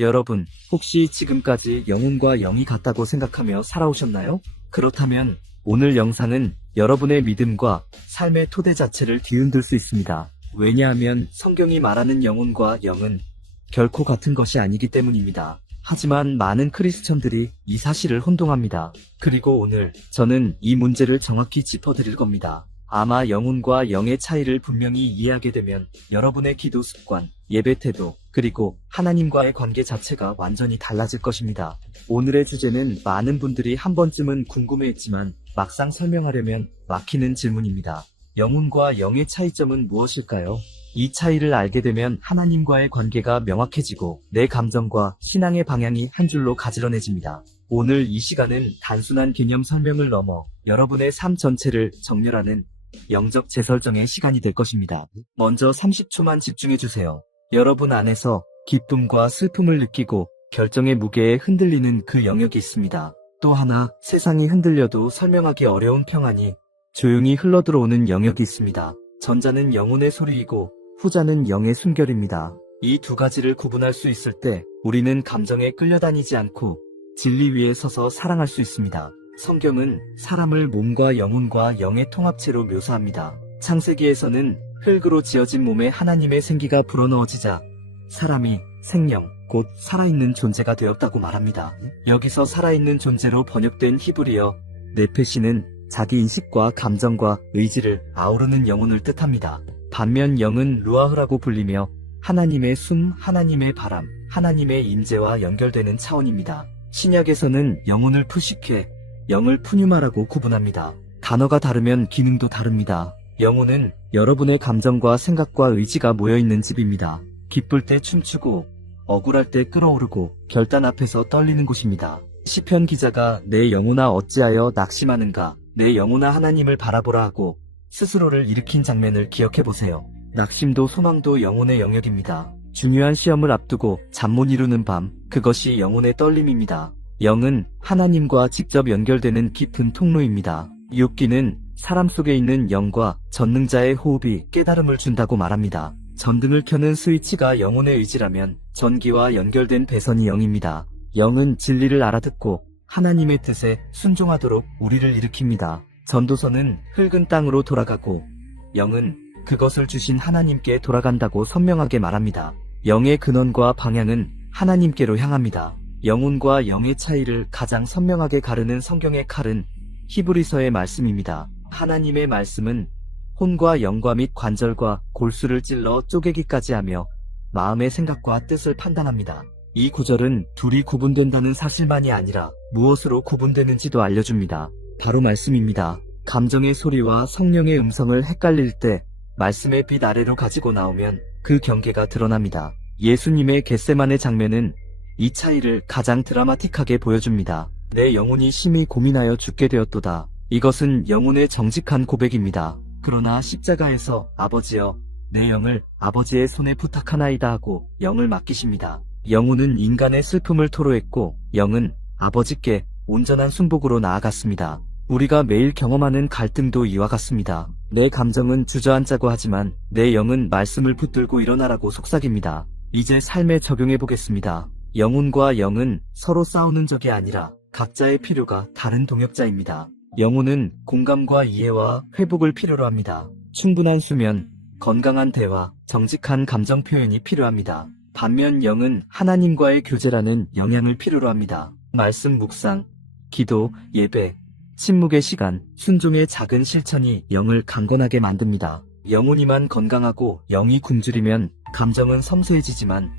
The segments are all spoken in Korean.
여러분, 혹시 지금까지 영혼과 영이 같다고 생각하며 살아오셨나요? 그렇다면 오늘 영상은 여러분의 믿음과 삶의 토대 자체를 뒤흔들 수 있습니다. 왜냐하면 성경이 말하는 영혼과 영은 결코 같은 것이 아니기 때문입니다. 하지만 많은 크리스천들이 이 사실을 혼동합니다. 그리고 오늘 저는 이 문제를 정확히 짚어드릴 겁니다. 아마 영혼과 영의 차이를 분명히 이해하게 되면 여러분의 기도 습관, 예배 태도, 그리고 하나님과의 관계 자체가 완전히 달라질 것입니다. 오늘의 주제는 많은 분들이 한 번쯤은 궁금해했지만 막상 설명하려면 막히는 질문입니다. 영혼과 영의 차이점은 무엇일까요? 이 차이를 알게 되면 하나님과의 관계가 명확해지고 내 감정과 신앙의 방향이 한 줄로 가지런해집니다. 오늘 이 시간은 단순한 개념 설명을 넘어 여러분의 삶 전체를 정렬하는 영적 재설정의 시간이 될 것입니다. 먼저 30초만 집중해주세요. 여러분 안에서 기쁨과 슬픔을 느끼고 결정의 무게에 흔들리는 그 영역이 있습니다. 또 하나, 세상이 흔들려도 설명하기 어려운 평안이 조용히 흘러들어오는 영역이 있습니다. 전자는 영혼의 소리이고 후자는 영의 숨결입니다. 이 두 가지를 구분할 수 있을 때 우리는 감정에 끌려다니지 않고 진리 위에 서서 사랑할 수 있습니다. 성경은 사람을 몸과 영혼과 영의 통합체로 묘사합니다. 창세기에서는 흙으로 지어진 몸에 하나님의 생기가 불어넣어지자 사람이 생명, 곧 살아있는 존재가 되었다고 말합니다. 여기서 살아있는 존재로 번역된 히브리어 네페시는 자기 인식과 감정과 의지를 아우르는 영혼을 뜻합니다. 반면 영은 루아흐라고 불리며 하나님의 숨, 하나님의 바람, 하나님의 임재와 연결되는 차원입니다. 신약에서는 영혼을 푸시케, 영을 푸뉴마라고 구분합니다. 단어가 다르면 기능도 다릅니다. 영혼은 여러분의 감정과 생각과 의지가 모여있는 집입니다. 기쁠 때 춤추고 억울할 때 끓어오르고 결단 앞에서 떨리는 곳입니다. 시편 기자가 내 영혼아 어찌하여 낙심하는가, 내 영혼아 하나님을 바라보라 하고 스스로를 일으킨 장면을 기억해보세요. 낙심도 소망도 영혼의 영역입니다. 중요한 시험을 앞두고 잠 못 이루는 밤, 그것이 영혼의 떨림입니다. 영은 하나님과 직접 연결되는 깊은 통로입니다. 욥기는 사람 속에 있는 영과 전능자의 호흡이 깨달음을 준다고 말합니다. 전등을 켜는 스위치가 영혼의 의지라면 전기와 연결된 배선이 영입니다. 영은 진리를 알아듣고 하나님의 뜻에 순종하도록 우리를 일으킵니다. 전도서는 흙은 땅으로 돌아가고 영은 그것을 주신 하나님께 돌아간다고 선명하게 말합니다. 영의 근원과 방향은 하나님께로 향합니다. 영혼과 영의 차이를 가장 선명하게 가르는 성경의 칼은 히브리서의 말씀입니다. 하나님의 말씀은 혼과 영과 및 관절과 골수를 찔러 쪼개기까지 하며 마음의 생각과 뜻을 판단합니다. 이 구절은 둘이 구분된다는 사실만이 아니라 무엇으로 구분되는지도 알려줍니다. 바로 말씀입니다. 감정의 소리와 성령의 음성을 헷갈릴 때 말씀의 빛 아래로 가지고 나오면 그 경계가 드러납니다. 예수님의 겟세마네 장면은 이 차이를 가장 드라마틱하게 보여줍니다. 내 영혼이 심히 고민하여 죽게 되었도다. 이것은 영혼의 정직한 고백입니다. 그러나 십자가에서 아버지여 내 영을 아버지의 손에 부탁하나이다 하고 영을 맡기십니다. 영혼은 인간의 슬픔을 토로했고 영은 아버지께 온전한 순복으로 나아갔습니다. 우리가 매일 경험하는 갈등도 이와 같습니다. 내 감정은 주저앉자고 하지만 내 영은 말씀을 붙들고 일어나라고 속삭입니다. 이제 삶에 적용해 보겠습니다. 영혼과 영은 서로 싸우는 적이 아니라 각자의 필요가 다른 동역자입니다. 영혼은 공감과 이해와 회복을 필요로 합니다. 충분한 수면, 건강한 대화, 정직한 감정 표현이 필요합니다. 반면 영은 하나님과의 교제라는 영향을 필요로 합니다. 말씀 묵상, 기도, 예배, 침묵의 시간, 순종의 작은 실천이 영을 강건하게 만듭니다. 영혼이만 건강하고 영이 굶주리면 감정은 섬세해지지만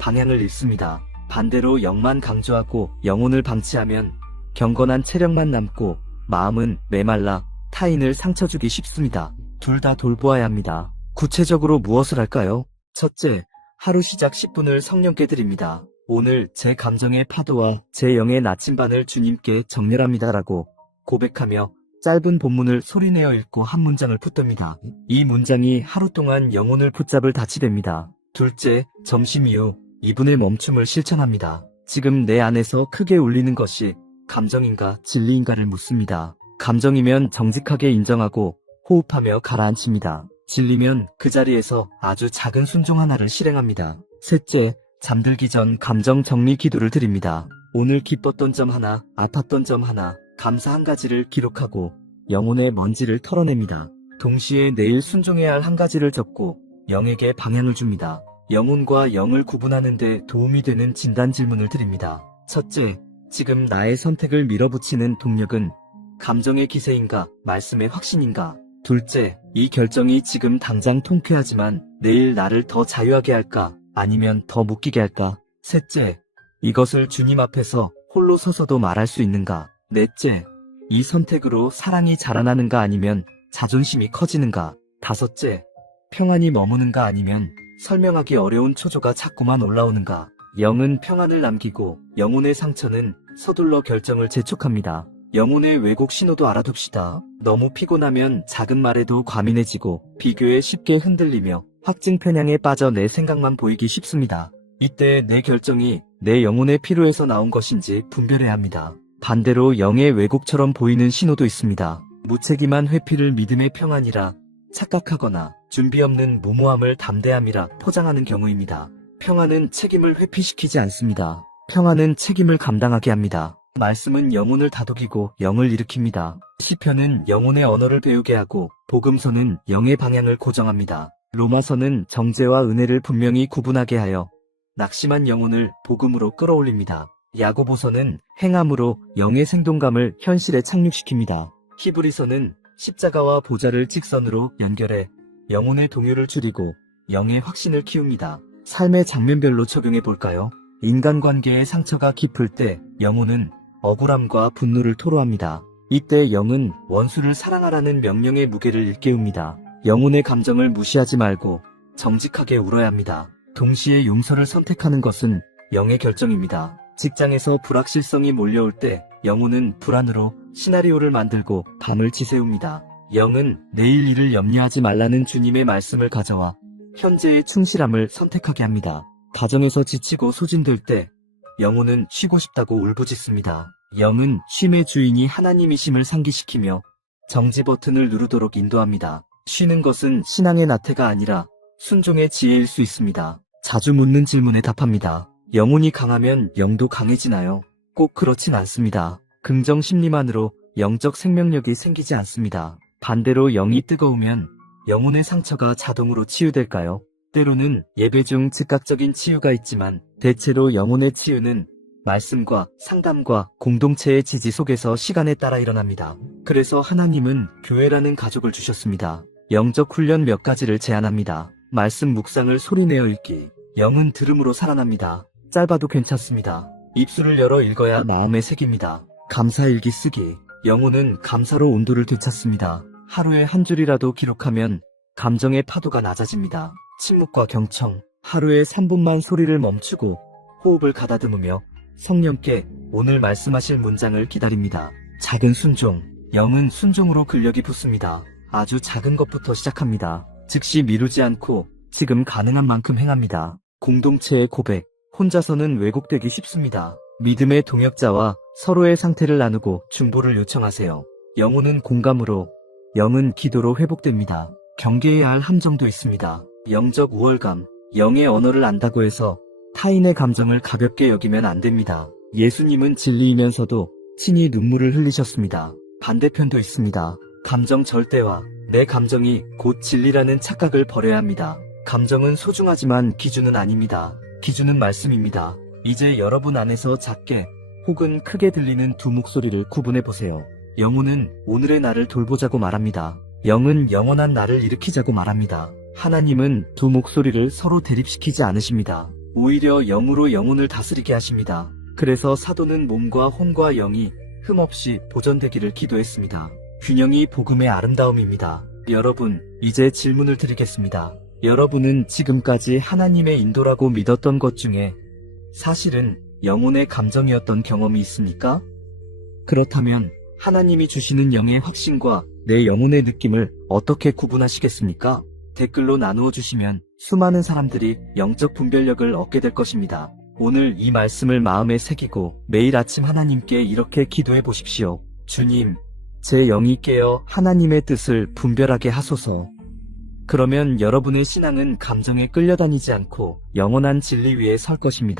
방향을 잃습니다. 반대로 영만 강조하고 영혼을 방치하면 경건한 체력만 남고 마음은 메말라 타인을 상처 주기 쉽습니다. 둘 다 돌보아야 합니다. 구체적으로 무엇을 할까요? 첫째, 하루 시작 10분을 성령께 드립니다. 오늘 제 감정의 파도와 제 영의 나침반을 주님께 정렬합니다라고 고백하며 짧은 본문을 소리내어 읽고 한 문장을 붙듭니다. 이 문장이 하루 동안 영혼을 붙잡을 닻이 됩니다. 둘째, 점심 이후 2분의 멈춤을 실천합니다. 지금 내 안에서 크게 울리는 것이 감정인가 진리인가를 묻습니다. 감정이면 정직하게 인정하고 호흡하며 가라앉힙니다. 진리면 그 자리에서 아주 작은 순종 하나를 실행합니다. 셋째, 잠들기 전 감정 정리 기도를 드립니다. 오늘 기뻤던 점 하나, 아팠던 점 하나, 감사 한 가지를 기록하고 영혼의 먼지를 털어냅니다. 동시에 내일 순종해야 할 한 가지를 적고 영에게 방향을 줍니다. 영혼과 영을 구분하는 데 도움이 되는 진단 질문을 드립니다. 첫째, 지금 나의 선택을 밀어붙이는 동력은 감정의 기세인가, 말씀의 확신인가? 둘째, 이 결정이 지금 당장 통쾌하지만 내일 나를 더 자유하게 할까, 아니면 더 묶이게 할까? 셋째, 이것을 주님 앞에서 홀로 서서도 말할 수 있는가? 넷째, 이 선택으로 사랑이 자라나는가 아니면 자존심이 커지는가? 다섯째, 평안이 머무는가 아니면 설명하기 어려운 초조가 자꾸만 올라오는가? 영은 평안을 남기고 영혼의 상처는 서둘러 결정을 재촉합니다. 영혼의 왜곡 신호도 알아둡시다. 너무 피곤하면 작은 말에도 과민해지고 비교에 쉽게 흔들리며 확증 편향에 빠져 내 생각만 보이기 쉽습니다. 이때 내 결정이 내 영혼의 필요에서 나온 것인지 분별해야 합니다. 반대로 영의 왜곡처럼 보이는 신호도 있습니다. 무책임한 회피를 믿음의 평안이라 착각하거나 준비 없는 무모함을 담대함이라 포장하는 경우입니다. 평안은 책임을 회피시키지 않습니다. 평안은 책임을 감당하게 합니다. 말씀은 영혼을 다독이고 영을 일으킵니다. 시편은 영혼의 언어를 배우게 하고 복음서는 영의 방향을 고정합니다. 로마서는 정죄와 은혜를 분명히 구분하게 하여 낙심한 영혼을 복음으로 끌어올립니다. 야고보서는 행함으로 영의 생동감을 현실에 착륙시킵니다. 히브리서는 십자가와 보좌를 직선으로 연결해 영혼의 동요를 줄이고 영의 확신을 키웁니다. 삶의 장면별로 적용해 볼까요? 인간관계의 상처가 깊을 때 영혼은 억울함과 분노를 토로합니다. 이때 영은 원수를 사랑하라는 명령의 무게를 일깨웁니다. 영혼의 감정을 무시하지 말고 정직하게 울어야 합니다. 동시에 용서를 선택하는 것은 영의 결정입니다. 직장에서 불확실성이 몰려올 때 영혼은 불안으로 시나리오를 만들고 밤을 지새웁니다. 영은 내일 일을 염려하지 말라는 주님의 말씀을 가져와 현재의 충실함을 선택하게 합니다. 가정에서 지치고 소진될 때 영혼은 쉬고 싶다고 울부짖습니다. 영은 쉼의 주인이 하나님이심을 상기시키며 정지 버튼을 누르도록 인도합니다. 쉬는 것은 신앙의 나태가 아니라 순종의 지혜일 수 있습니다. 자주 묻는 질문에 답합니다. 영혼이 강하면 영도 강해지나요? 꼭 그렇진 않습니다. 긍정 심리만으로 영적 생명력이 생기지 않습니다. 반대로 영이 뜨거우면 영혼의 상처가 자동으로 치유될까요? 때로는 예배 중 즉각적인 치유가 있지만 대체로 영혼의 치유는 말씀과 상담과 공동체의 지지 속에서 시간에 따라 일어납니다. 그래서 하나님은 교회라는 가족을 주셨습니다. 영적 훈련 몇 가지를 제안합니다. 말씀 묵상을 소리내어 읽기. 영은 들음으로 살아납니다. 짧아도 괜찮습니다. 입술을 열어 읽어야 마음에 새깁니다. 감사일기 쓰기. 영혼은 감사로 온도를 되찾습니다. 하루에 한 줄이라도 기록하면 감정의 파도가 낮아집니다. 침묵과 경청. 하루에 3분만 소리를 멈추고 호흡을 가다듬으며 성령께 오늘 말씀하실 문장을 기다립니다. 작은 순종. 영은 순종으로 근력이 붙습니다. 아주 작은 것부터 시작합니다. 즉시 미루지 않고 지금 가능한 만큼 행합니다. 공동체의 고백. 혼자서는 왜곡되기 쉽습니다. 믿음의 동역자와 서로의 상태를 나누고 중보를 요청하세요. 영혼은 공감으로, 영은 기도로 회복됩니다. 경계해야 할 함정도 있습니다. 영적 우월감. 영의 언어를 안다고 해서 타인의 감정을 가볍게 여기면 안 됩니다. 예수님은 진리이면서도 친히 눈물을 흘리셨습니다. 반대편도 있습니다. 감정 절대화. 내 감정이 곧 진리라는 착각을 버려야 합니다. 감정은 소중하지만 기준은 아닙니다. 기준은 말씀입니다. 이제 여러분 안에서 작게 혹은 크게 들리는 두 목소리를 구분해 보세요. 영혼은 오늘의 나를 돌보자고 말합니다. 영은 영원한 나를 일으키자고 말합니다. 하나님은 두 목소리를 서로 대립시키지 않으십니다. 오히려 영으로 영혼을 다스리게 하십니다. 그래서 사도는 몸과 혼과 영이 흠없이 보존되기를 기도했습니다. 균형이 복음의 아름다움입니다. 여러분, 이제 질문을 드리겠습니다. 여러분은 지금까지 하나님의 인도라고 믿었던 것 중에 사실은 영혼의 감정이었던 경험이 있습니까? 그렇다면 하나님이 주시는 영의 확신과 내 영혼의 느낌을 어떻게 구분하시겠습니까? 댓글로 나누어 주시면 수많은 사람들이 영적 분별력을 얻게 될 것입니다. 오늘 이 말씀을 마음에 새기고 매일 아침 하나님께 이렇게 기도해 보십시오. 주님, 제 영이 깨어 하나님의 뜻을 분별하게 하소서. 그러면 여러분의 신앙은 감정에 끌려다니지 않고 영원한 진리 위에 설 것입니다.